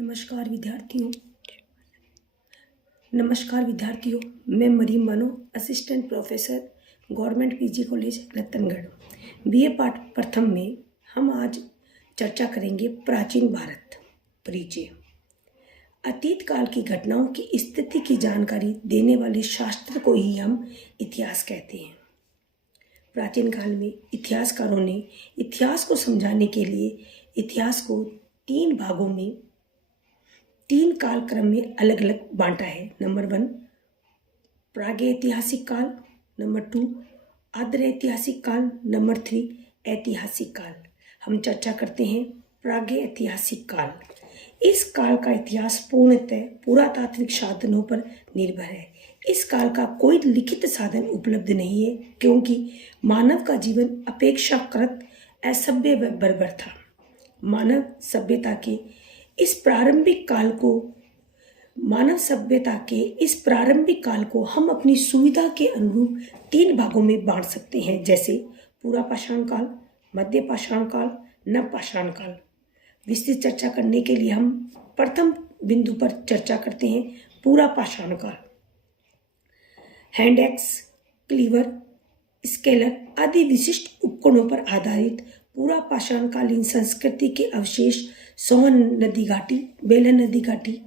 नमस्कार विद्यार्थियों, मैं Maryam Bano, assistant professor, government PG college Ratangarh. BA पाठ प्रथम में हम आज चर्चा करेंगे प्राचीन भारत परिचय। अतीत काल की घटनाओं की स्थिति की जानकारी देने वाले शास्त्र को ही हम इतिहास कहते हैं। प्राचीन काल में इतिहासकारों ने इतिहास को समझाने के लिए इतिहास को तीन भागों में, तीन कालक्रम में अलग अलग बांटा है। नंबर 1 प्रागैतिहासिक काल, नंबर 2 आद्यऐतिहासिक काल, नंबर 3 ऐतिहासिक काल। हम चर्चा करते हैं प्रागैतिहासिक काल। इस काल का इतिहास पूर्णतः पुरातात्विक साधनों पर निर्भर है। इस काल का कोई लिखित साधन उपलब्ध नहीं है, क्योंकि मानव का जीवन अपेक्षाकृत असभ्य व बर्बर था। मानव सभ्यता के इस प्रारंभिक काल को हम अपनी सुविधा के अनुरूप तीन भागों में बांट सकते हैं, जैसे पूरा पाषाण काल, मध्य पाषाण काल, नव पाषाण काल। विस्तृत चर्चा करने के लिए हम प्रथम बिंदु पर चर्चा करते हैं पूरा पाषाण काल। हैंड एक्स, क्लीवर, स्केलर आदि विशिष्ट उपकरणों पर आधारित पूरा पाषाणकालीन संस्कृति के अवशेष सोहन नदी घाटी, बेलन नदी घाटी,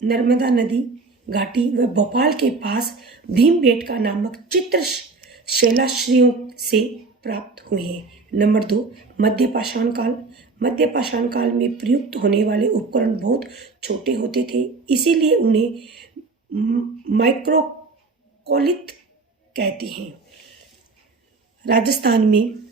नर्मदा नदी घाटी व भोपाल के पास भीमबेटका नामक चित्र शैलाश्रियों से प्राप्त हुए हैं। नंबर 2 मध्य पाषाण काल। मध्य पाषाण काल में प्रयुक्त होने वाले उपकरण बहुत छोटे होते थे, इसीलिए उन्हें माइक्रोकोलिथ कहते हैं। राजस्थान में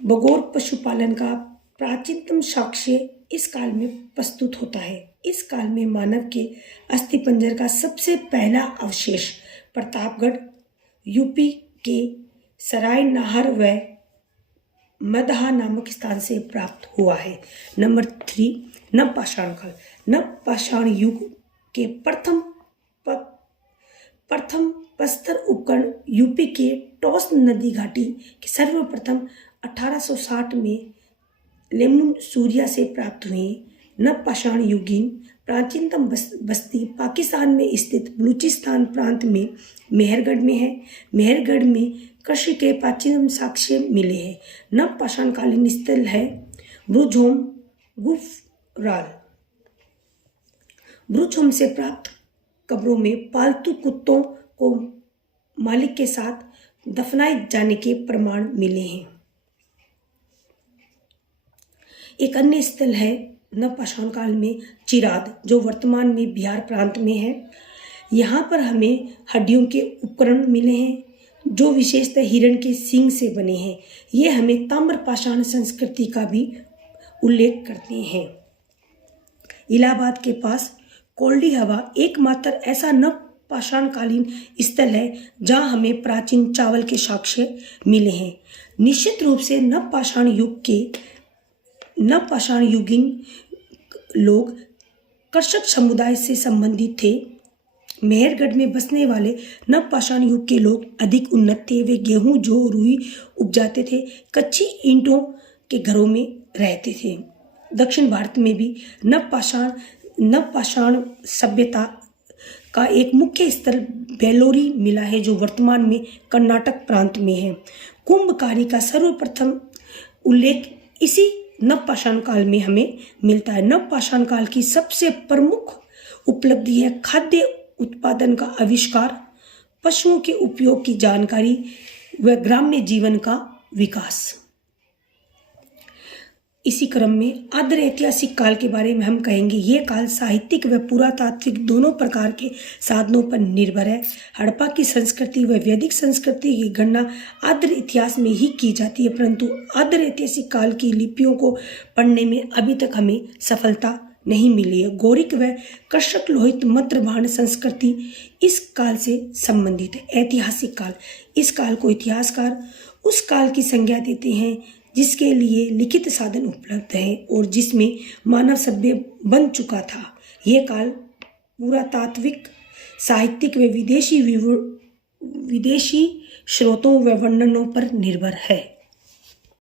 बगौर पशुपालन का प्राचीनतम साक्ष्य इस काल में प्रस्तुत होता है। इस काल में मानव के अस्थिपंजर का सबसे पहला अवशेष प्रतापगढ़, यूपी के सराय नाहर व मदहा नामक स्थान से प्राप्त हुआ है। नंबर 3 नव पाषाण काल। नव पाषाण युग के प्रथम प्रस्तर उपकरण यूपी के टॉस नदी घाटी के सर्वप्रथम 1860 में लेमुन-सूरिया से प्राप्त हुए। नव पाषाण युगीन प्राचीनतम बस्ती पाकिस्तान में स्थित बलूचिस्तान प्रांत में मेहरगढ़ में है। मेहरगढ़ में कृषि के प्राचीनतम साक्ष्य मिले हैं। नव पाषाणकालीन स्थल है ब्रुजहोम, गुफराल। ब्रुजहोम से प्राप्त कब्रों में पालतू कुत्तों को मालिक के साथ दफनाए जाने के प्रमाण मिले हैं। एक अन्य स्थल है नव पाषाण काल में चिराद, जो वर्तमान में बिहार प्रांत में है। यहाँ पर हमें हड्डियों के उपकरण मिले हैं, जो विशेषतः हिरण के सींग से बने हैं। ये हमें ताम्र पाषाण संस्कृति का भी उल्लेख करते हैं। इलाहाबाद के पास कोल्डी हवा एकमात्र ऐसा नव पाषाणकालीन स्थल है जहाँ हमें प्राचीन चावल के साक्ष्य मिले हैं। निश्चित रूप से नव पाषाण युगीन लोग कृषक समुदाय से संबंधित थे। मेहरगढ़ में बसने वाले नव पाषाण युग के लोग अधिक उन्नत थे। वे गेहूं, जौ, रुई उपजाते थे, कच्ची ईंटों के घरों में रहते थे। दक्षिण भारत में भी नव पाषाण सभ्यता का एक मुख्य स्थल बेलोरी मिला है, जो वर्तमान में कर्नाटक प्रांत में है। कुंभकारी का सर्वप्रथम उल्लेख इसी नव पाषाण काल में हमें मिलता है। नव पाषाण काल की सबसे प्रमुख उपलब्धि है खाद्य उत्पादन का आविष्कार, पशुओं के उपयोग की जानकारी व ग्राम्य जीवन का विकास। इसी क्रम में आद्य ऐतिहासिक काल के बारे में हम कहेंगे। ये काल साहित्यिक व पुरातात्विक दोनों प्रकार के साधनों पर निर्भर है। हड़प्पा की संस्कृति व वैदिक संस्कृति की गणना आद्य इतिहास में ही की जाती है, परंतु आद्य ऐतिहासिक काल की लिपियों को पढ़ने में अभी तक हमें सफलता नहीं मिली है। गौरिक व कृषक लोहित मत्रभाण संस्कृति इस काल से संबंधित है। ऐतिहासिक काल, इस काल को इतिहासकार उस काल की संज्ञा देते हैं जिसके लिए लिखित साधन उपलब्ध है और जिसमें मानव सभ्य बन चुका था। यह काल पुरातात्विक, साहित्यिक व विदेशी स्रोतों व वर्णनों पर निर्भर है।